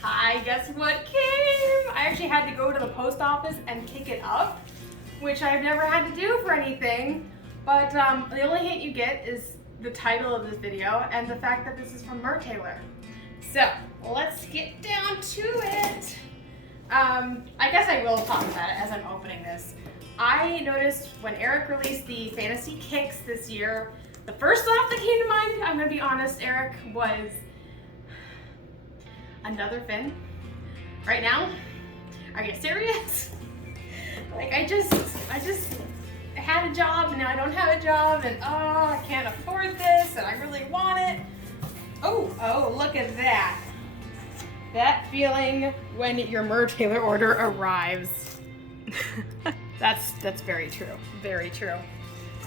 Hi, guess what came? I actually had to go to the post office and pick it up, which I've never had to do for anything. But the only hint you get is the title of this video and the fact that this is from Mertailor. So let's get down to it. I guess I will talk about it as I'm opening this. I noticed when Eric released the Fantasea Kicks this year, the first thought that came to mind, I'm gonna be honest, Eric, was another fin. Right now? Are you serious? Like I just had a job and now I don't have a job and oh, I can't afford this and I really want it. Oh, look at that. That feeling when your Mertailor order arrives. That's very true. Very true.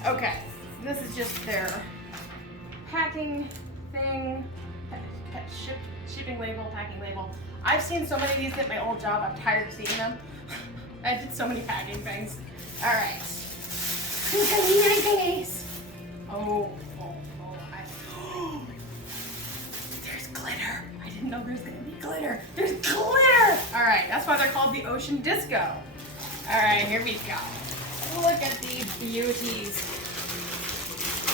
Okay, this is just their packing thing, shipping label, packing label. I've seen so many of these at my old job, I'm tired of seeing them. I did so many packing things. All right. There's glitter. I didn't know there was gonna be glitter. There's glitter! All right, that's why they're called the Ocean Disco. All right, here we go. Look at these beauties.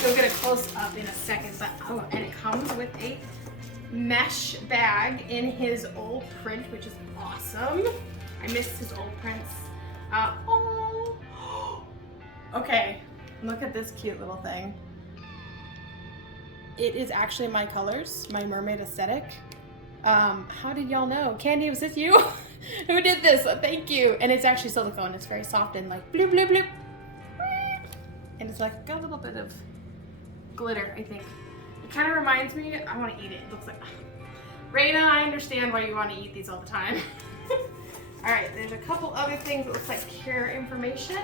We'll get a close up in a second, but oh, and it comes with a mesh bag in his old print, which is awesome. I missed his old prints. Okay, look at this cute little thing. It is actually my colors, my mermaid aesthetic. How did y'all know? Candy, was this you? Who did this? Thank you. And it's actually silicone. It's very soft and like bloop, bloop, bloop. And it's like got a little bit of glitter, I think. It kind of reminds me, I want to eat it. It looks like, Raina, I understand why you want to eat these all the time. All right, there's a couple other things that looks like care information.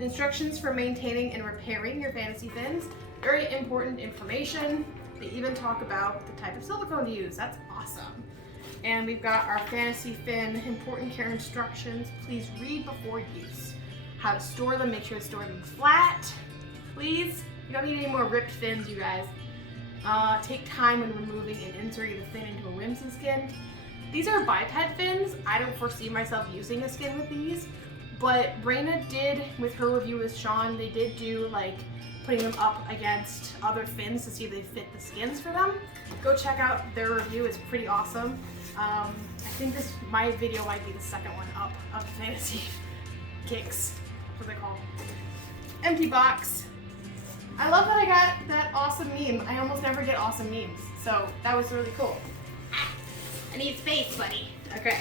Instructions for maintaining and repairing your fantasy fins. Very important information. They even talk about the type of silicone to use. That's awesome. And we've got our fantasy fin important care instructions. Please read before use. How to store them, make sure to store them flat. Please, you don't need any more ripped fins, you guys. Take time when removing and inserting the fin into a whimsy skin. These are biped fins. I don't foresee myself using a skin with these, but Raina did, with her review with Sean, they did do like putting them up against other fins to see if they fit the skins for them. Go check out their review, it's pretty awesome. I think my video might be the second one up of Fantasea Kicks, what are they called? Empty box. I love that I got that awesome meme. I almost never get awesome memes, so that was really cool. I need space, buddy. Okay,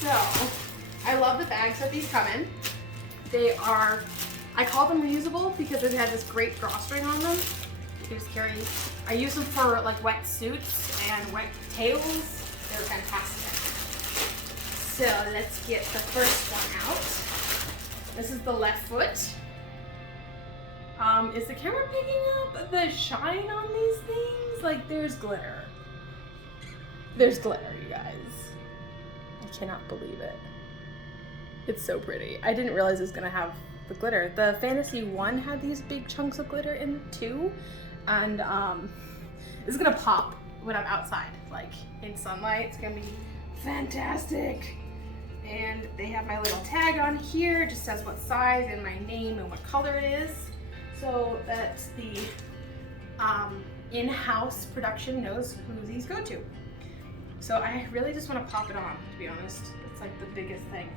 so I love the bags that these come in. They are, I call them reusable because they have this great drawstring on them. You can just carry, I use them for like wet suits and wet tails. They're fantastic. So let's get the first one out. This is the left foot. Is the camera picking up the shine on these things? Like there's glitter. There's glitter, you guys. I cannot believe it. It's so pretty. I didn't realize it was gonna have the glitter. The Fantasy 1 had these big chunks of glitter in it too. And it's gonna pop when I'm outside, like in sunlight. It's gonna be fantastic. And they have my little tag on here. It just says what size and my name and what color it is. So that the in-house production knows who these go to. So I really just want to pop it on, to be honest. It's like the biggest thing.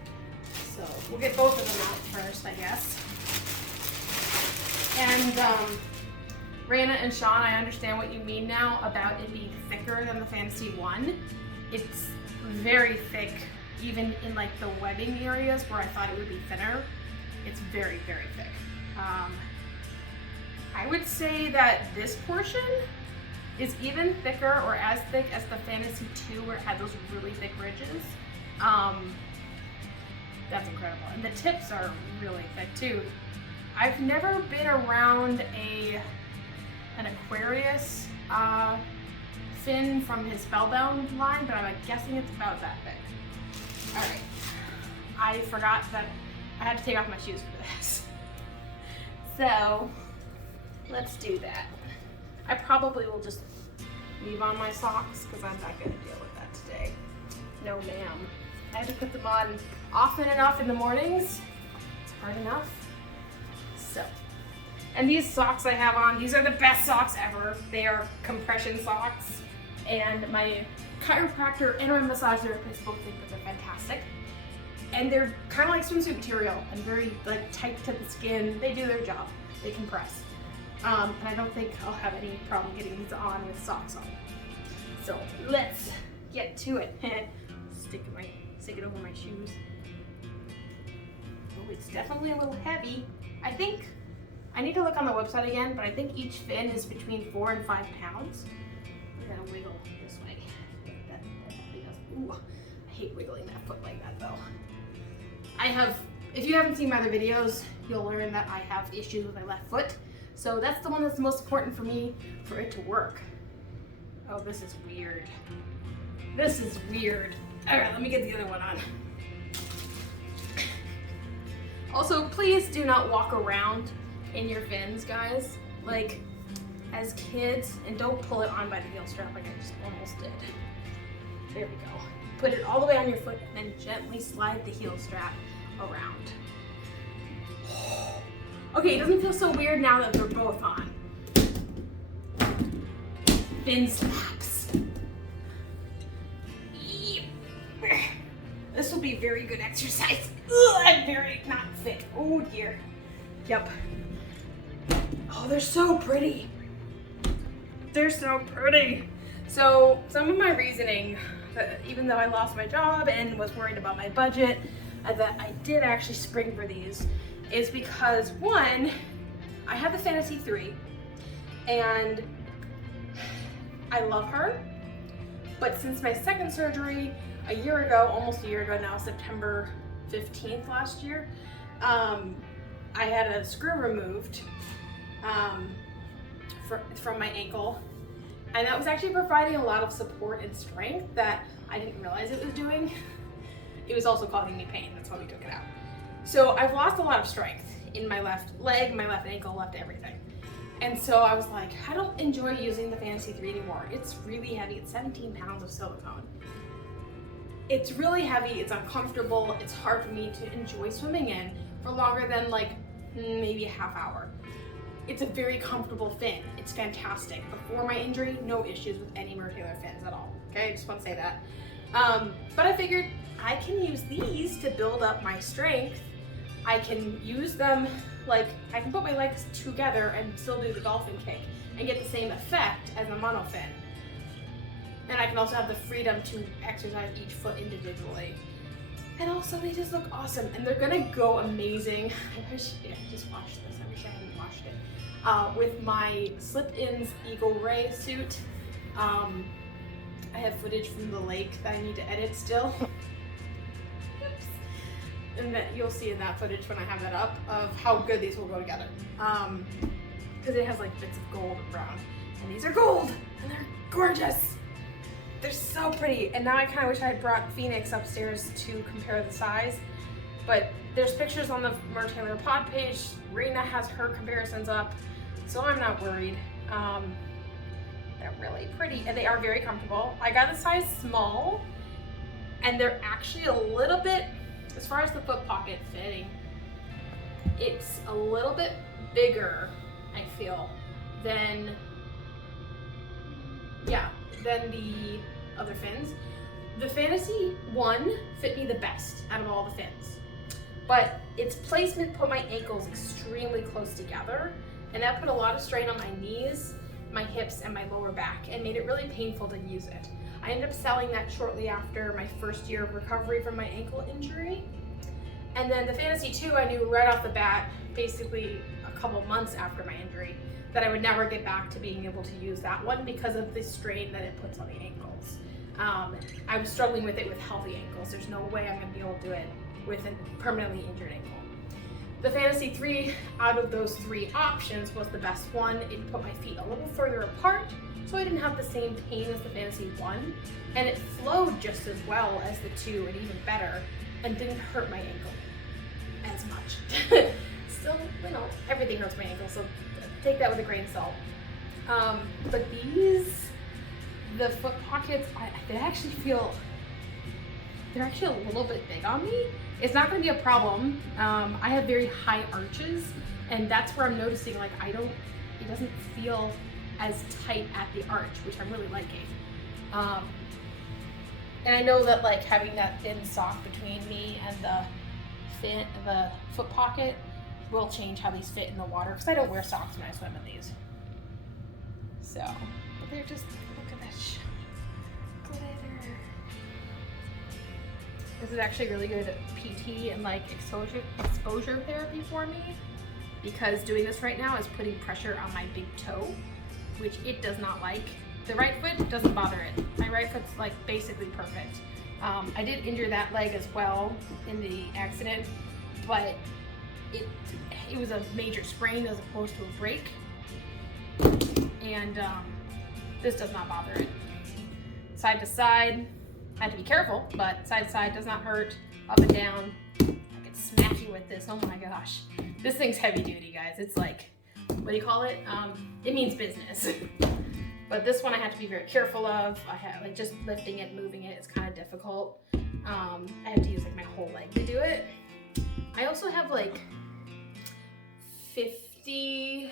So we'll get both of them out first, I guess. And Raina and Sean, I understand what you mean now about it being thicker than the Fantasy 1. It's very thick, even in like the webbing areas where I thought it would be thinner. It's very, very thick. I would say that this portion is even thicker or as thick as the Fantasy 2 where it had those really thick ridges. That's incredible. And the tips are really thick too. I've never been around an Aquarius fin from his Spellbound line, but I'm guessing it's about that thick. All right. I forgot that I had to take off my shoes for this. So let's do that. I probably will just leave on my socks because I'm not going to deal with that today. No ma'am. I have to put them on often enough in the mornings. It's hard enough. So, and these socks I have on, these are the best socks ever. They are compression socks. And my chiropractor and my massage therapist both think that they're fantastic. And they're kind of like swimsuit material and very like tight to the skin. They do their job. They compress. And I don't think I'll have any problem getting these on with socks on. So let's get to it. Stick it over my shoes. Oh, it's definitely a little heavy. I think I need to look on the website again, but I think each fin is between 4 and 5 pounds. I'm gonna wiggle this way. That really does. Ooh, I hate wiggling that foot like that though. If you haven't seen my other videos, you'll learn that I have issues with my left foot. So that's the one that's the most important for me, for it to work. Oh, this is weird. This is weird. All right, let me get the other one on. Also, please do not walk around in your fins, guys, like as kids, and don't pull it on by the heel strap like I just almost did. There we go. Put it all the way on your foot and then gently slide the heel strap around. Okay, it doesn't feel so weird now that they're both on. Fin slaps. This will be very good exercise. Ugh, I'm very not fit. Oh dear. Yep. Oh, they're so pretty. They're so pretty. So some of my reasoning, even though I lost my job and was worried about my budget, that I did actually spring for these, is because one, I have the Fantasy 3 and I love her, but since my second surgery a year ago, almost a year ago now, September 15th last year, I had a screw removed from my ankle, and that was actually providing a lot of support and strength that I didn't realize it was doing. It was also causing me pain, that's why we took it out. So I've lost a lot of strength in my left leg, my left ankle, left everything. And so I was like, I don't enjoy using the Fantasy 3 anymore. It's really heavy, it's 17 pounds of silicone. It's really heavy, it's uncomfortable, it's hard for me to enjoy swimming in for longer than like maybe a half hour. It's a very comfortable fin, it's fantastic. Before my injury, no issues with any Mertailor fins at all, okay? I just want to say that. But I figured I can use these to build up my strength. I can use them, like, I can put my legs together and still do the dolphin kick and get the same effect as a monofin. And I can also have the freedom to exercise each foot individually. And also they just look awesome and they're gonna go amazing. I just watched this, I wish I hadn't watched it. With my slip-ins Eagle Ray suit. I have footage from the lake that I need to edit still. Oops. And that you'll see in that footage when I have that up of how good these will go together. Because it has like bits of gold and brown. And these are gold and they're gorgeous. They're so pretty. And now I kind of wish I had brought Phoenix upstairs to compare the size. But there's pictures on the Mertailor pod page. Rena has her comparisons up, so I'm not worried. They're really pretty and they are very comfortable. I got a size small and they're actually a little bit, as far as the foot pocket fitting, it's a little bit bigger, I feel, than the other fins. The Fantasy 1 fit me the best out of all the fins, but its placement put my ankles extremely close together, and that put a lot of strain on my knees, my hips, and my lower back, and made it really painful to use it. I ended up selling that shortly after my first year of recovery from my ankle injury. And then the Fantasy 2, I knew right off the bat, basically a couple months after my injury, that I would never get back to being able to use that one because of the strain that it puts on the ankles. I was struggling with it with healthy ankles. There's no way I'm gonna be able to do it with a permanently injured ankle. The Fantasy 3, out of those 3 options, was the best one. It put my feet a little further apart, so I didn't have the same pain as the Fantasy 1, and it flowed just as well as the 2, and even better, and didn't hurt my ankle as much. Still, you know, everything hurts my ankle, so take that with a grain of salt. But these, the foot pockets, they actually feel they're actually a little bit big on me. It's not gonna be a problem. I have very high arches, and that's where I'm noticing like it doesn't feel as tight at the arch, which I'm really liking. And I know that like having that thin sock between me and the foot pocket will change how these fit in the water, because I don't wear socks when I swim in these. So, but they're just, look at that shiny glitter. This is actually really good PT and like exposure therapy for me, because doing this right now is putting pressure on my big toe, which it does not like. The right foot doesn't bother it. My right foot's like basically perfect. I did injure that leg as well in the accident, but it was a major sprain as opposed to a break. And this does not bother it. Side to side, I have to be careful, but side to side does not hurt. Up and down, I can smack you with this. Oh my gosh. This thing's heavy duty, guys. It's like, what do you call it? It means business. But this one I have to be very careful of. I have like just lifting it, moving it, it's kind of difficult. I have to use like my whole leg to do it. I also have like 50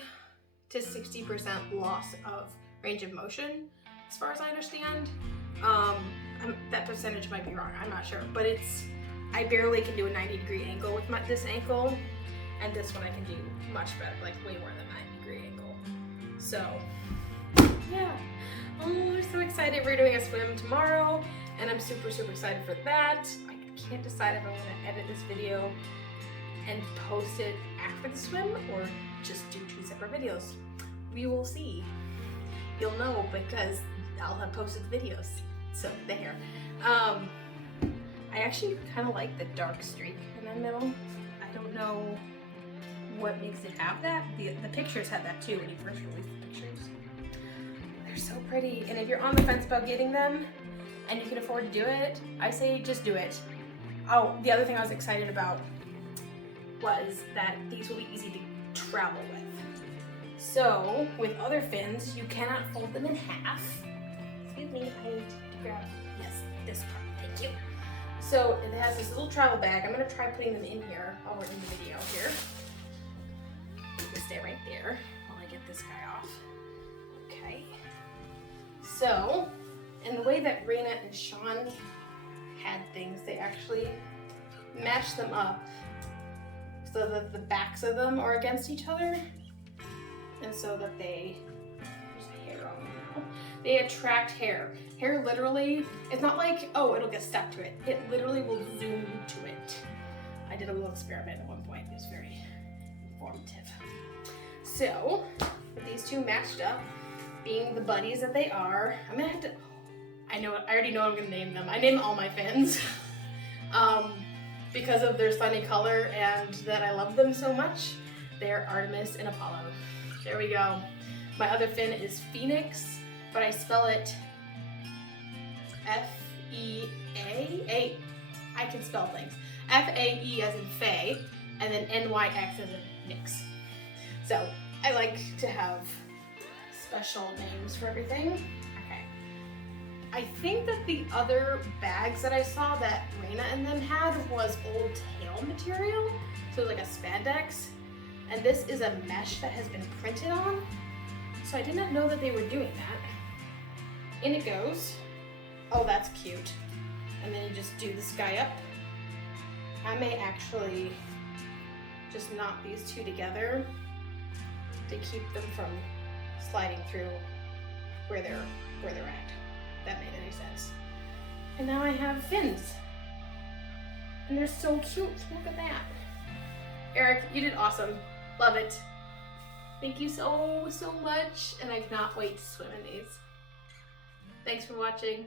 to 60% loss of range of motion, as far as I understand. That percentage might be wrong, I'm not sure, but I barely can do a 90-degree angle with this ankle, and this one I can do much better, like way more than 90-degree angle. So, yeah. Oh, I'm so excited. We're doing a swim tomorrow, and I'm super, super excited for that. I can't decide if I'm gonna edit this video and post it after the swim or just do 2 separate videos. We will see. You'll know because I'll have posted videos. So there. I actually kind of like the dark streak in the middle. I don't know what makes it have that. The pictures had that too when you first released the pictures. They're so pretty. And if you're on the fence about getting them and you can afford to do it, I say just do it. Oh, the other thing I was excited about was that these will be easy to travel with. So with other fins, you cannot fold them in half. Excuse me, I need to grab, yes, this part, thank you. So it has this little travel bag. I'm gonna try putting them in here while we're in the video here. You can stay right there while I get this guy off. Okay. So, in the way that Raina and Sean had things, they actually matched them up so that the backs of them are against each other, and so that there's hair on them now. They attract hair. Hair literally, it's not like, oh, it'll get stuck to it. It literally will zoom to it. I did a little experiment at one point. It was very informative. So, with these two matched up, being the buddies that they are, I'm gonna have to, I already know what I'm gonna name them. I name all my fins because of their sunny color and that I love them so much. They're Artemis and Apollo. There we go. My other fin is Phoenix, but I spell it F-E-A. I can spell things. F-A-E as in Faye, and then N-Y-X as in Nix. So I like to have special names for everything. Okay. I think that the other bags that I saw that Raina and them had was old tail material. So like a spandex. And this is a mesh that has been printed on. So I did not know that they were doing that. In it goes. Oh, that's cute. And then you just do this guy up. I may actually just knot these two together to keep them from sliding through where they're at. That made any sense. And now I have fins. And they're so cute. Look at that. Eric, you did awesome. Love it. Thank you so much. And I cannot wait to swim in these. Thanks for watching.